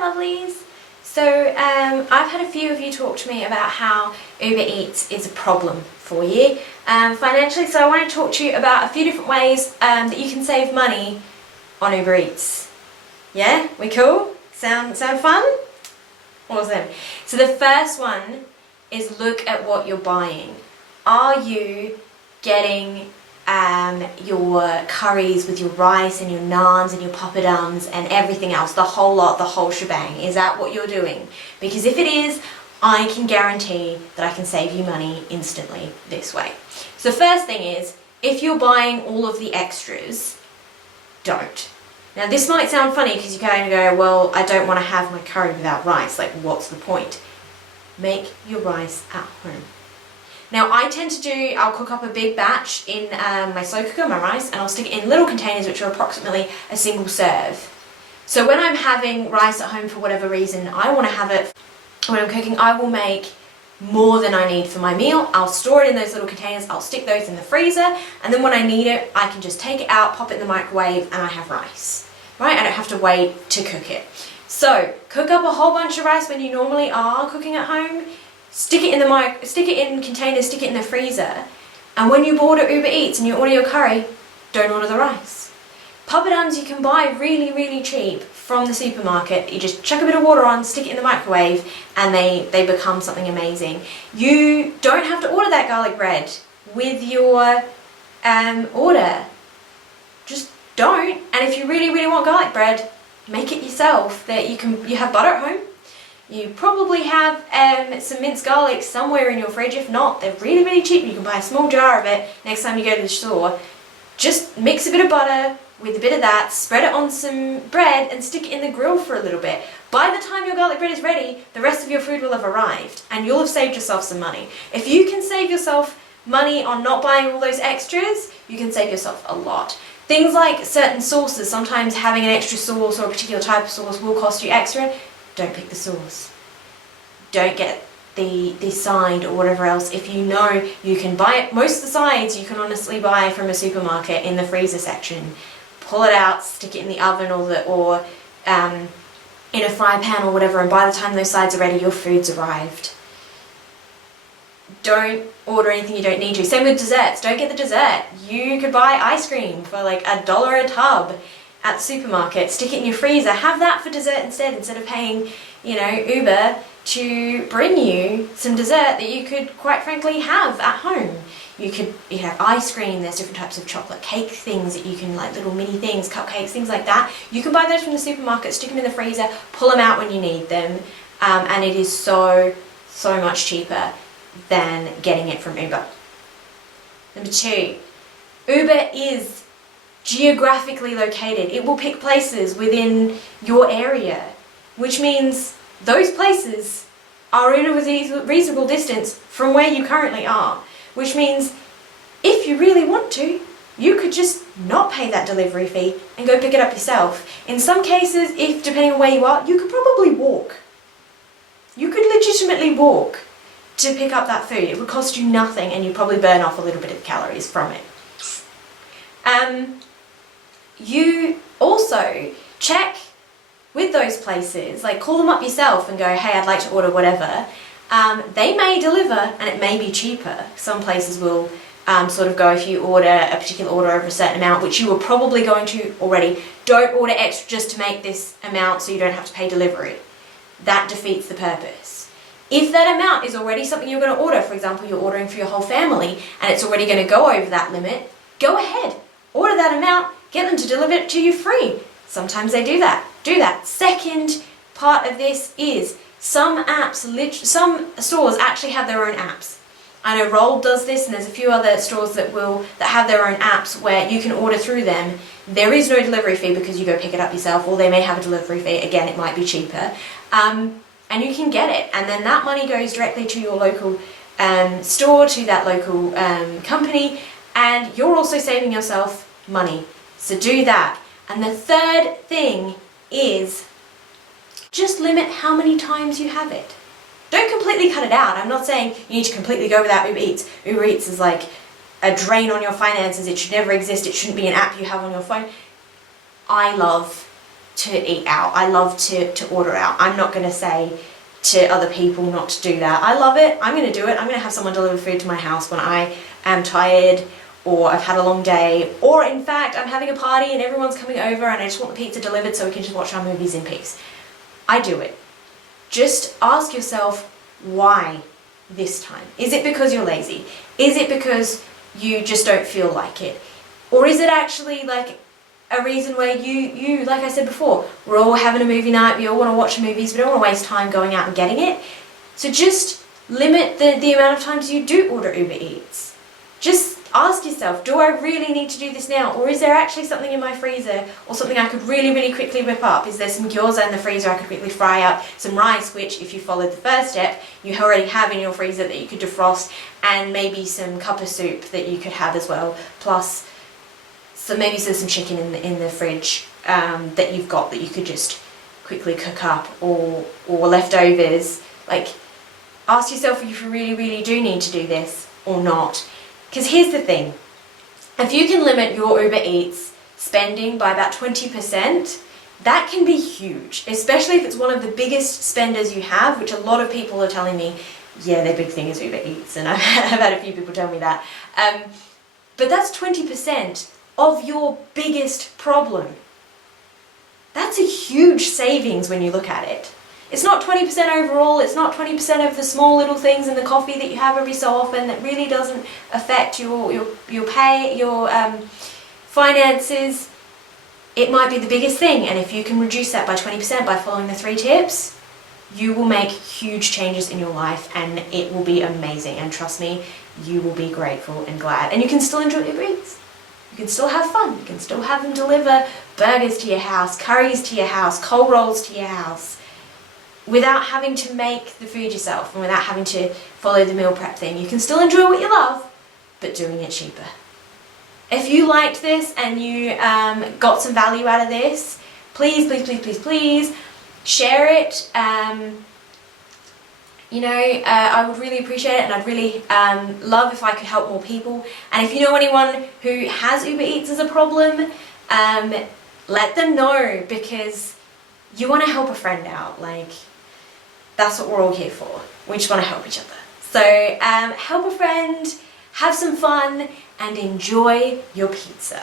lovelies. So I've had a few of you talk to me about how Uber Eats is a problem for you financially, so I want to talk to you about a few different ways that you can save money on Uber Eats. Yeah? We cool? Sound fun? Awesome. So the first one is look at what you're buying. Are you getting your curries with your rice and your naans and your papadums and everything else, the whole lot, the whole shebang? Is that what you're doing? Because if it is, I can guarantee that I can save you money instantly this way. So the first thing is, if you're buying all of the extras, don't. Now this might sound funny because you kind of go, well, I don't want to have my curry without rice, like what's the point? Make your rice at home. Now I tend to do, I'll cook up a big batch in my slow cooker, my rice, and I'll stick it in little containers which are approximately a single serve. So when I'm having rice at home for whatever reason, I want to have it, when I'm cooking, I will make more than I need for my meal. I'll store it in those little containers, I'll stick those in the freezer, and then when I need it, I can just take it out, pop it in the microwave, and I have rice. Right? I don't have to wait to cook it. So cook up a whole bunch of rice when you normally are cooking at home. Stick it in containers, stick it in the freezer, and when you order Uber Eats and you order your curry, don't order the rice. Papadums you can buy really, really cheap from the supermarket. You just chuck a bit of water on, stick it in the microwave, and they become something amazing. You don't have to order that garlic bread with your order. Just don't. And if you really, really want garlic bread, make it yourself. You have butter at home. You probably have some minced garlic somewhere in your fridge. If not, they're really, really cheap. You can buy a small jar of it next time you go to the store. Just mix a bit of butter with a bit of that, spread it on some bread and stick it in the grill for a little bit. By the time your garlic bread is ready, the rest of your food will have arrived and you'll have saved yourself some money. If you can save yourself money on not buying all those extras, you can save yourself a lot. Things like certain sauces, sometimes having an extra sauce or a particular type of sauce will cost you extra. Don't pick the sauce. Don't get the side or whatever else. If you know you can buy it, most of the sides you can honestly buy from a supermarket in the freezer section. Pull it out, stick it in the oven or in a fry pan or whatever, and by the time those sides are ready, your food's arrived. Don't order anything you don't need to. Same with desserts. Don't get the dessert. You could buy ice cream for like $1 a tub at the supermarket, stick it in your freezer, have that for dessert instead of paying, Uber to bring you some dessert that you could quite frankly have at home. You have ice cream, there's different types of chocolate cake things that you can, like little mini things, cupcakes, things like that. You can buy those from the supermarket, stick them in the freezer, pull them out when you need them, and it is so much cheaper than getting it from Uber. Number 2, Uber is geographically located. It will pick places within your area, which means those places are in a reasonable distance from where you currently are, which means if you really want to, you could just not pay that delivery fee and go pick it up yourself. In some cases, depending on where you are, you could probably walk. You could legitimately walk to pick up that food. It would cost you nothing and you'd probably burn off a little bit of calories from it. You also check with those places, like call them up yourself and go, hey, I'd like to order whatever. They may deliver and it may be cheaper. Some places will sort of go, if you order a particular order over a certain amount, which you were probably going to already, don't order extra just to make this amount so you don't have to pay delivery. That defeats the purpose. If that amount is already something you're going to order, for example, you're ordering for your whole family and it's already going to go over that limit, go ahead, order that amount, get them to deliver it to you free. Sometimes they do that. Do that. Second part of this is some stores actually have their own apps. I know Roll does this, and there's a few other stores that have their own apps where you can order through them. There is no delivery fee because you go pick it up yourself, or they may have a delivery fee. Again, it might be cheaper. And you can get it, and then that money goes directly to your local store, to that local company, and you're also saving yourself money. So do that. And the third thing is just limit how many times you have it. Don't completely cut it out. I'm not saying you need to completely go without Uber Eats. Uber Eats is like a drain on your finances. It should never exist. It shouldn't be an app you have on your phone. I love to eat out. I love to order out. I'm not going to say to other people not to do that. I love it. I'm going to do it. I'm going to have someone deliver food to my house when I am tired, or I've had a long day, or in fact I'm having a party and everyone's coming over and I just want the pizza delivered so we can just watch our movies in peace. I do it. Just ask yourself, why this time? Is it because you're lazy? Is it because you just don't feel like it? Or is it actually like a reason where you, like I said before, we're all having a movie night, we all want to watch movies, we don't want to waste time going out and getting it. So just limit the amount of times you do order Uber Eats. Just ask yourself, do I really need to do this now? Or is there actually something in my freezer or something I could really, really quickly whip up? Is there some gyoza in the freezer I could quickly fry up? Some rice, which if you followed the first step, you already have in your freezer that you could defrost, and maybe some cup of soup that you could have as well. Plus, so maybe there's some chicken in the fridge that you've got that you could just quickly cook up, or leftovers. Like, ask yourself if you really, really do need to do this or not. Because here's the thing, if you can limit your Uber Eats spending by about 20%, that can be huge, especially if it's one of the biggest spenders you have, which a lot of people are telling me, yeah, their big thing is Uber Eats, and I've had a few people tell me that. But that's 20% of your biggest problem. That's a huge savings when you look at it. It's not 20% overall, it's not 20% of the small little things in the coffee that you have every so often that really doesn't affect your pay, your finances. It might be the biggest thing, and if you can reduce that by 20% by following the 3 tips, you will make huge changes in your life, and it will be amazing. And trust me, you will be grateful and glad. And you can still enjoy Uber Eats. You can still have fun. You can still have them deliver burgers to your house, curries to your house, cold rolls to your house, without having to make the food yourself and without having to follow the meal prep thing. You can still enjoy what you love, but doing it cheaper. If you liked this and you got some value out of this, please, please, please, please, please share it. I would really appreciate it, and I'd really love if I could help more people. And if you know anyone who has Uber Eats as a problem, let them know, because you want to help a friend out. Like, that's what we're all here for. We just want to help each other. So help a friend, have some fun, and enjoy your pizza.